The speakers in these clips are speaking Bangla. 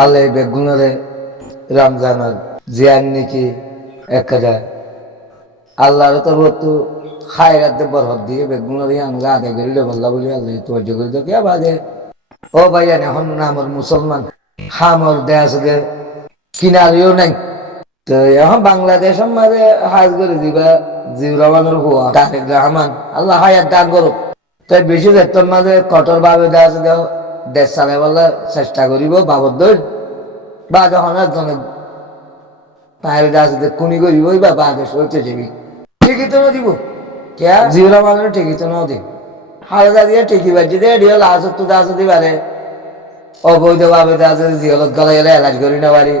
আল্লাহ বেগুনরে রমজানের জিয়ান নাকি একটা আল্লাহর তরফ খায়রাত দে বরকত দিয়ে বেগুনরে আনলা আদায় করিলে বল্লা বলি আল্লাহ তোয়াজ্জ করে তো কে বাদে ও ভাইয়া এখন আমার মুসলমান হামর দেশ দে কিনারিও নাই তো এখন বাংলাদেশ মাঝে হাজ করে দিবা জিউর রহমানের হুয়া তারেক রহমান আল্লাহ হায়াত দান করুক তাই বেশি বেতন মাঝে কঠোর ভাবে দেশ দেশ চালাই বলে চেষ্টা করিব বাবদ দই বা যখন একজনের তাহলে দেশ কুনি করিব বা বাদেশ হইতে যাবি ঠিকই তো দিব কে জিউর রহমানের ঠিকই তো নদী হালদা দিয়ে ঠিকই বাজছে দিয়ে ডিও লাশ তো দাস দিবারে অবৈধ ভাবে দাস জিহলত গলা গেলে এলাজ করি না পারি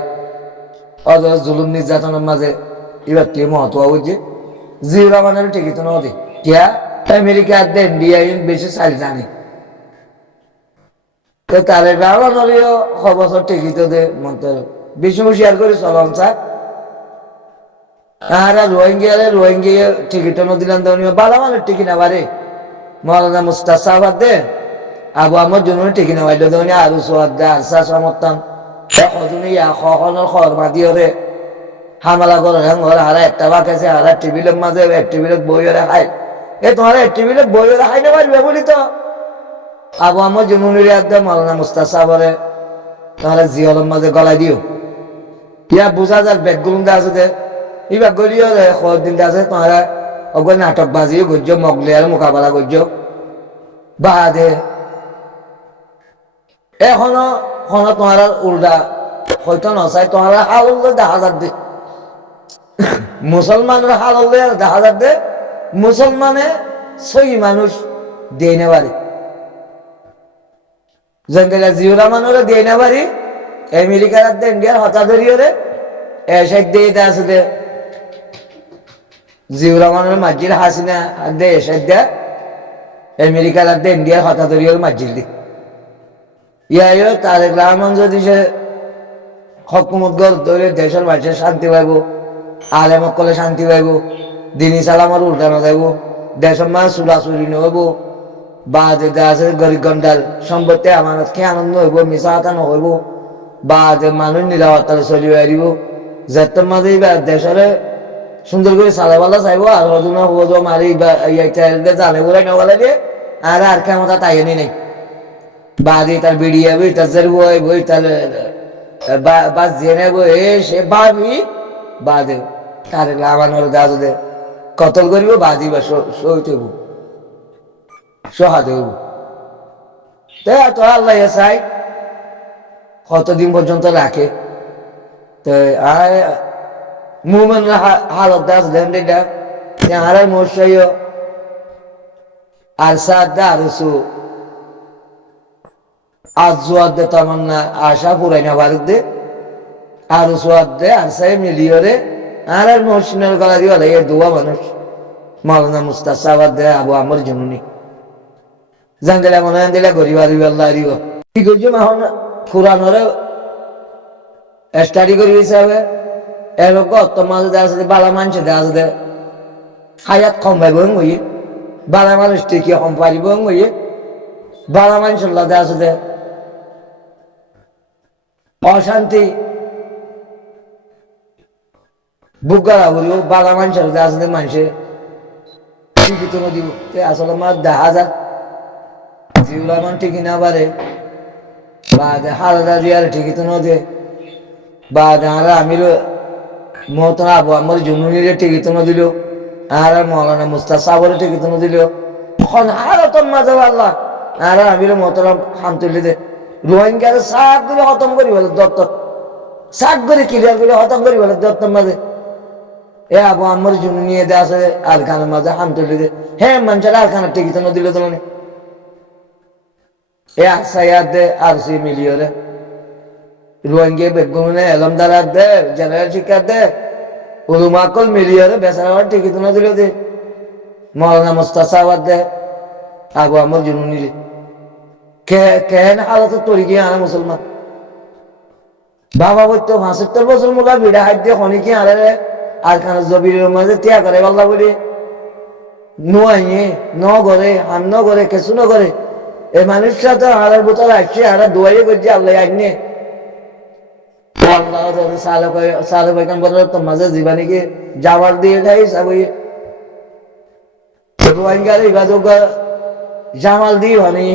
অত জুলুম নির্যাতনের মাঝে এবার কে মহত্ব হচ্ছে জিউর রহমানের ঠিকই তো নদী কে আমেরিকা ইন্ডিয়া বেশি চাল জানি তো তারে রাওয়ানোরও খবর ঠিকই তো দে মন্ত্র বেশি হুঁশিয়ার করে চলন চাক আর রোহিঙ্গিয়া টিকিট দিলাম বালা মানুষ টিকি না পারে মৌলানা মুস্তাসাবাদ দে আবু আমার জন্য টিকি না পাইল দেওয়া আরো সোয়াদ দে আর সা সমর্থন খবর মাতি ওরে হামলা করে হারা একটা বাক আছে হারা টেবিলের মাঝে এক টেবিলের বই ওরে খায় এ তোমার এক টেবিলের বই ওরে খাই না পারবে বলি তো আবু আমার জন্য মৌলানা মুস্তাসাবরে তাহলে জিয়লের মাঝে গলায় দিও ইয়া বোঝা যার ব্যাগগুলো আছে দে এবার গলিও দিন আছে তোমার ওগুলো নাটক বাজিও গজ্জ মগলিয়ার মোকাবেলা করছ বাদে এখনো তোমার উল্টা হয়তো নচাই তোমার হাল দেখা যার দে মুসলমানের হাল হলে দেখা যার দে মুসলমানে সই মানুষ দিয়ে না পারি যেন জিওরা মানুষরা দিয়ে না পারি আমেরিকার ইন্ডিয়ার হতা ধরিয়ে এসাই দিয়ে আছে দে জিউর রহমানের মাঝির হাসিনা দে এসাই দে আমেরিকার ইন্ডিয়ার হতা ধরিয়ে মাঝির দি ইয়া তারেক রহমান যদি সে হকুমত গড় ধরে দেশের মানুষের শান্তি পাইব আলেম কলে শান্তি পাইব দিনী সালামর উল্টানো যাইব দেশের মানুষ চুরাচুরি নহব বা যেটা আছে গরিব গন্ডাল সম্পত্তি আমানত খেয়ে আনন্দ হইব মিশা হাতা নহইব বা যে মানুষ নিরাপত্তারে চলি দিব যেটার মাঝে দেশের সুন্দর করে চালাবালা চাইব আর হদুনা হদ মারি জানে বলে নবলে দিয়ে আর কেমন তাই নেই বাদি তার বেরিয়ে বই তার জের বই তার বাস জেনে বই সে ভাবি বাদে তার লাগানোর দাদু দে কতল করিব বাদি বা সইতে সহাতে হইব তো আল্লাহ চাই কতদিন পর্যন্ত রাখে তো মুমেন হালত দাস দেন আর মশাই আর সাদ দা আরসু আজ জোয়ার দে তামান্না আশা পুরাই না ভারত দে আর সোয়াদ দে আর সাহেব মিলিয়রে আর মহসিনের গলা দিয়ে বলে এই দোয়া মানুষ মৌলানা মুস্তাসাবাদ দে আবু আমার জন্যই জান দিলে মনে হয় দিলে গরিব আরিব আল্লাহ আরিব কি করছি এখন কোরআনরে স্টাডি করি হিসাবে এরকম তোমার দেওয়া আছে বালা মানুষের দেওয়া আছে হায়াত কম পাইব হইয়ে বালা মানুষ টিকিয়ে কম পারিব হইয়ে বালা মানুষের দেওয়া আছে অশান্তি বুক গড়া করিব বালা মানুষের দেওয়া আছে মানুষে টিকিত দিব আসলে আমার দেখা যাক জিউলা মান ঠিকই না পারে বা হালদা দিয়ার ঠিকই তো নদে বা যারা আমির মহতন আবু আমার জুনুনিরে ঠিকই তো নদিল আর মৌলানা মুস্তাসাবরে ঠিকই তো নদিল এখন আরো তোর মাঝে আল্লাহ আর আমির মহতরাম খান তুলি দে রোহিঙ্গার শাক করে খতম করি বলে দত্ত শাক করে ক্লিয়ার করে খতম করি বলে দত্তর মাঝে এ আবু আমার জুনু নিয়ে দে আসে আর খানের মাঝে খান তুলি দে হ্যাঁ মানুষের আর খানের ঠিকই তো নদিল তোমার এ আসাইয়ার দে আর সে মিলিয়রে রোহিঙ্গা বেগুনে এলমদার দে জেনারেল শিক্ষার দে উলুমাকল মিলিয়রে বেসারা ঠিকই তো না দিল দে মৌলানা মুস্তাসাবাদ দে আবু আমার জন্য নিলে কেন হালত তরি গিয়ে আনা মুসলমান বাবা বলতো ৭৫ বছর মোলা ভিড়া হাত দিয়ে খনি কি আরে আর খানা জবির মাঝে ত্যাগ করে বললা বলি নুয়াইয়ে ন করে হাম ন করে কিছু ন করে এই মানুষটা তো হারার বোতল আসছে হারা দোয়াইয়ে করছে আল্লাহ আইনে সালে পয়গম্বরের তো মাঝে জীবানীকে জামাল দিয়ে দেয় সবই রোহিঙ্গার ইবাদত জামাল দিয়ে হনি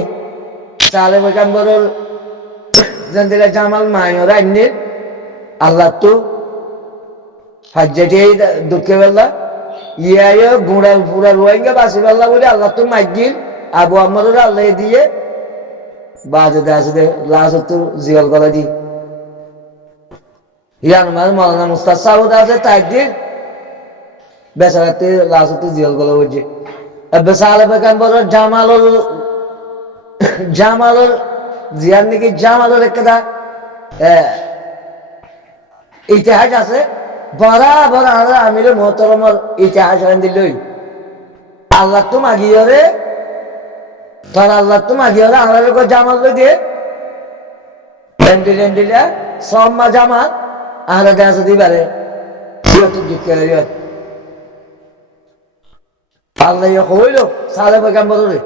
সালে পয়গম্বরের যেন জামাল মায়র আইনের আল্লাহ তো হাজ্জাটি দুঃখে বেলা ইয়া গুঁড়া পুরা রোহিঙ্গা বাসি বেলা বলে আল্লাহ তো মাইগিল আবু আমরের আল্লাহ দিয়ে বাজে আসে লাশ তো জিয়াল করা দি ইয়ার মানে মৌলানা মুস্তাদ সাহুদ আছে তাই দিন বেসারাতে লাশ তো জিয়াল করা হচ্ছে বেসালে বেকান জামালর জিয়ার নাকি জামালর একটা ইতিহাস আছে বরাবর আমরা আমির মোহতরমর ইতিহাস দিল আল্লাহ তো মাগিয়রে তোর আল্লাহ তো মাগিয়রে আমরা জামাল দিয়ে এন্ডিলা সম্মা জামাল আমরা দেশ দিবারে দুঃখ আল্লাহ হইল সালে পেগাম্বরে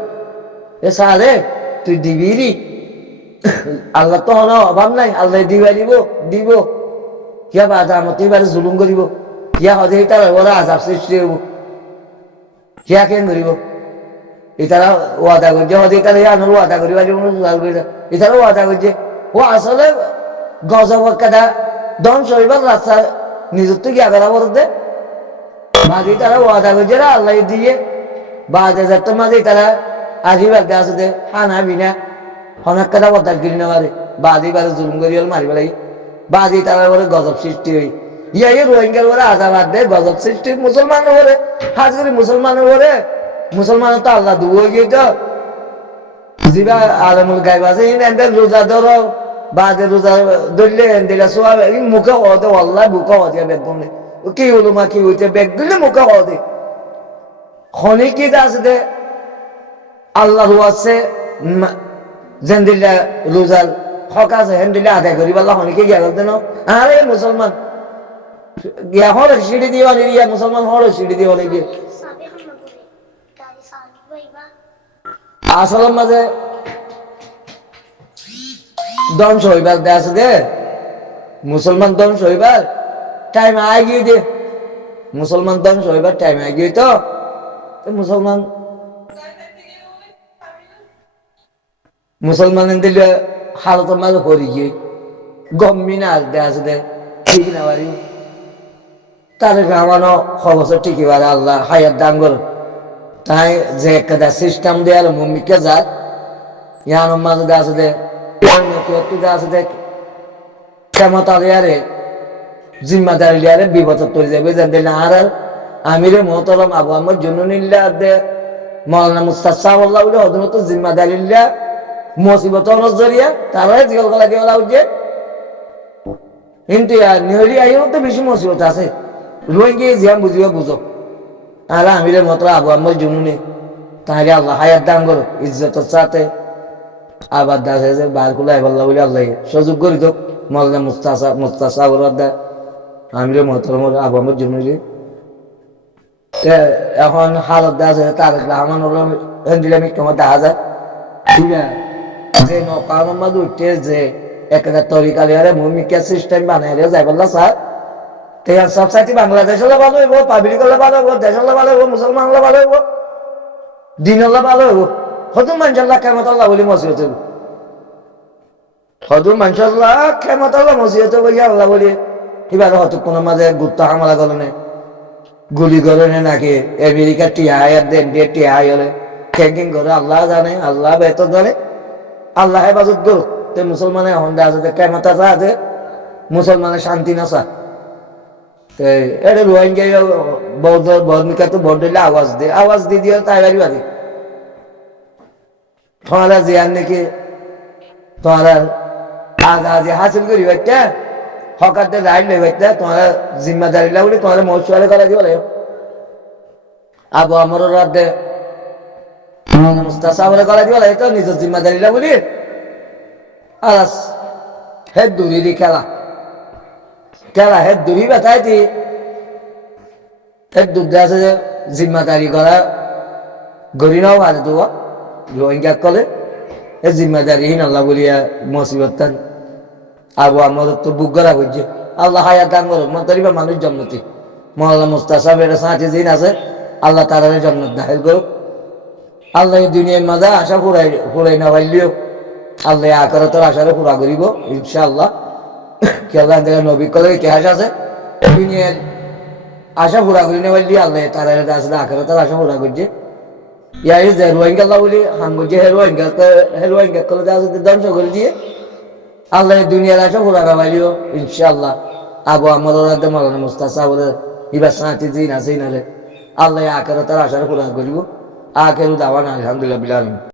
এ সালে তুই দিবি আল্লাহ তো হন অভাব নাই আল্লাহ দিবা দিব কিয়া বাধা মতো এবারে জুলুম করিব কিয়া হদে তার ওরা আজাব সৃষ্টি হইব কিয়া কেন করিব এটারা ওয়াদা করছে হদে তারা আনার ওয়াদা করি এটারা ওয়াদা করছে ও আসলে গজব কাদা ধ্বংস হইবার রাস্তা নিজের তো গিয়া করা বলতে মাঝে তারা ওয়াদা করছে আল্লাহ দিয়ে বাজে যাত মাঝে তারা আজিবার দেওয়া আছে হানা বিনা অনেক কথা বদার কিনে নেওয়ারে বাদি বারে জুলুম করি মারি বেলাই বাদি তারা বলে গজব সৃষ্টি হই ইয়া রোহিঙ্গার বলে আজাবাদ দেয় গজব সৃষ্টি মুসলমানের বলে হাজ করি মুসলমানের বলে মুসলমানের তো আল্লাহ দুবো গিয়ে তো জিবা আলমুল গাইব আছে এদের রোজা ধরো বাদে রোজা ধরলে এদিকে সোয়া মুখে হতে আল্লাহ মুখে হতে বেগ বলে কি হলো মা কি হইতে বেগ দিলে মুখে হতে খনি কি আছে দে আল্লাহ আছে যেন দিলে রোজার হক আছে হেন দিলে আদায় করি আল্লাহ খনিকে গিয়া করতে না আরে মুসলমান গিয়া হলে সিঁড়ি দিয়ে অনেক ইয়া মুসলমান হলে সিঁড়ি দিয়ে অনেক গিয়ে আসলের মাঝে ধ্বংস হইবার দেশ দে মুসলমান ধ্বংস হইবার টাইম আগিয়ে দে মুসলমান ধ্বংস হইবার টাইম আগিয়ে তো মুসলমান দিলে হালতের মাঝে পড়ি গিয়ে গম্মি না দেশ দে ঠিক না পারি তারে গ্রামানো খবর ঠিকই পারে আল্লাহ হায়াত দান কর তাই যে একটা সিস্টেম দেয়ার মম্মিকে যায় ইয়ার মাঝে আছে দে আছে দে কেমন তারে জিম্মাদারি লিয়ারে বিপদ তৈরি যাবে যেন দিলে আর আমিরে মোহতরম আবু আমার জন্য নিল্লা দে মৌলানা মুস্তাদ সাহেব আল্লাহ বলে হদমত জিম্মাদারি লিয়া মুসিবত নজরিয়া তারাই জিগল গলা দিয়ে উঠে কিন্তু নিহরি আইও তো বেশি মুসিবত আছে রোহিঙ্গা জিয়াম বুঝিবা বুঝো আর আমিরে মতো আবু আমার জন্য নেই তাহলে আল্লাহ হায়াত দান করো ইজ্জতের সাথে আবার দাসে যে বার করলে আল্লাহ বলে আল্লাহ সুযোগ করি তো মৌলানা মুস্তাসা দা আমিরে মহতরম আবু আমার জন্য এখন হালত আছে তার রহমান দিলাম তোমার দেখা যায় ঠিক আছে যে নৌকার মাঝে উঠে যে একটা তরিকালিয়ারে ভূমিকা সিস্টেম বানাই যাই বললা স্যার সব সাথে বাংলাদেশ হলে ভালো হইব পাবলিক হলে ভালো হইব দেশ হলে ভালো হইব মুসলমান হলে ভালো হইব দিন হলে ভালো হইব হয়তো মানুষের কেমত আল্লাহ বলি মসজিদ হইব হয়তো মানুষের কেমত আল্লাহ মসজিদ বলি আল্লাহ বলি এবার হয়তো কোনো মাঝে গুপ্ত হামলা করে গুলি করে নাকি আমেরিকা টিআই আর দেন দিয়ে টিআই হলে ক্যাঙ্কিং করে আল্লাহ জানে আল্লাহ বেতন জানে আল্লাহ হেফাজত করুক তে মুসলমানের হন্ডা আছে কেমত আছে মুসলমানের শান্তি না চা এটা রোহিঙ্গা বৌদ্ধ বর্মিকা তো ভোট দিলে আওয়াজ দিয়ে তাই বাড়ি বাড়ি তোমারা জিয়ার নাকি তোমারা আগে হাসিল করি বাচ্চা হকারতে রাইড লই বাচ্চা তোমারা জিম্মাদারি লাগলে তোমার মৌসুয়ারে করা দিব লাগে আবু আমার রাত দে মুস্তাসাবরে করা দিব লাগে তো নিজের জিম্মাদারি লাগলি আলাস হে দূরি খেলা হে দূরি বেতাই দি দুধ আছে যে জিম্মাদারি করা গড়ি নাও ভালো তো রোহিঙ্গা কলে এ জিম্মাদারিহীন আল্লাহ বলিয়া মুসিবত আবু আমার তো বুক গড়া করছে আল্লাহ হায়াত দান করো মন্তরিবা মানুষ জন্মতি মৌলানা মুস্তাসাবের সাথে দিন আছে আল্লাহ তারা জন্নত দাখিল করুক আল্লাহ এই দুনিয়ার মাঝে আশা ফুরাই না পাইলেও আল্লাহ আকারতের আশারে পুরা করিব ইনশাআল্লাহ কি আল্লাহ দেখেন নবী কলে ইতিহাস আছে দুনিয়ার আশা পুরা করি না পাইলে আল্লাহ তারা আসলে আকারতের আশা পুরা করছে ইয়াই যে রোহিঙ্গা বলি হাম করছে রোহিঙ্গা কলে ধ্বংস করে দিয়ে আল্লাহ দুনিয়ার আশা পুরা না পাইলেও ইনশাআল্লাহ আবু আমার মৌলানা মুস্তাসাবের ইবার সাথে দিন আছে আল্লাহ আকারতের আশারে পুরা করিব আখেরু দাওয়ানা আলহামদুলিল্লাহ বিল আলামিন